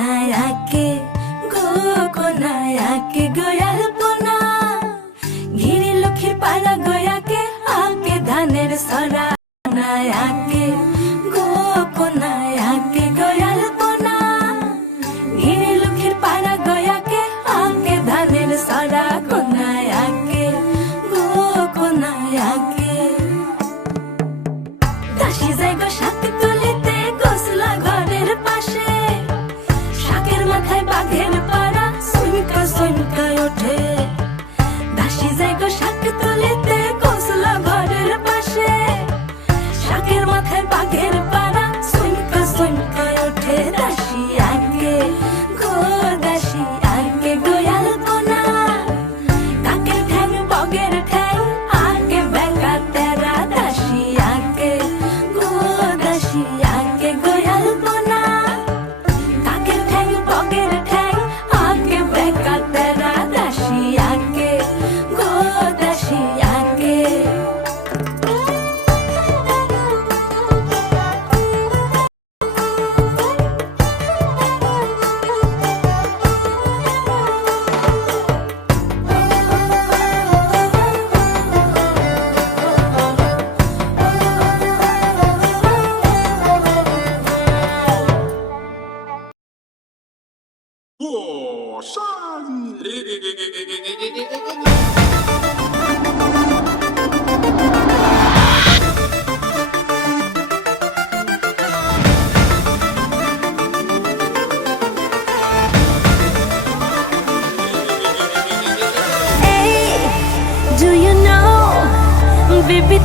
কোনায়াকে কোনায়াকে গোয়ালপনা গিরি লক্ষ্মীর পাড়া গয়াকে আকে ধানের সরা কোনায়াকে কোনায়াকে গোয়ালপনা গিরি লক্ষ্মীর পাড়া গয়াকে আকে ধানের সরা কোনায়াকে কোনায়াকে দাসী যায় গো শাক তুলিতে গোসলা ঘরের পাশে শাকের মাথায় বাঘের পাড়া সুনকা সুনকা ওঠে দাসী যায় গো শাক তুলিতে গোসলা ঘরের পাশে শাকের মাথায় বাঘের পাড়া সুনকা সুনকা ওঠে দাসী আগে দাসী আগে গোয়ালপনা কাকের ঠ্যাং বগের ঠ্যাং আগে বেকা তেরা দাসী আগে গোয়ালপনা কাকের ঠ্যাং বগের ঠ্যাং আগে বেকা তেরা দাসী আগে Baby,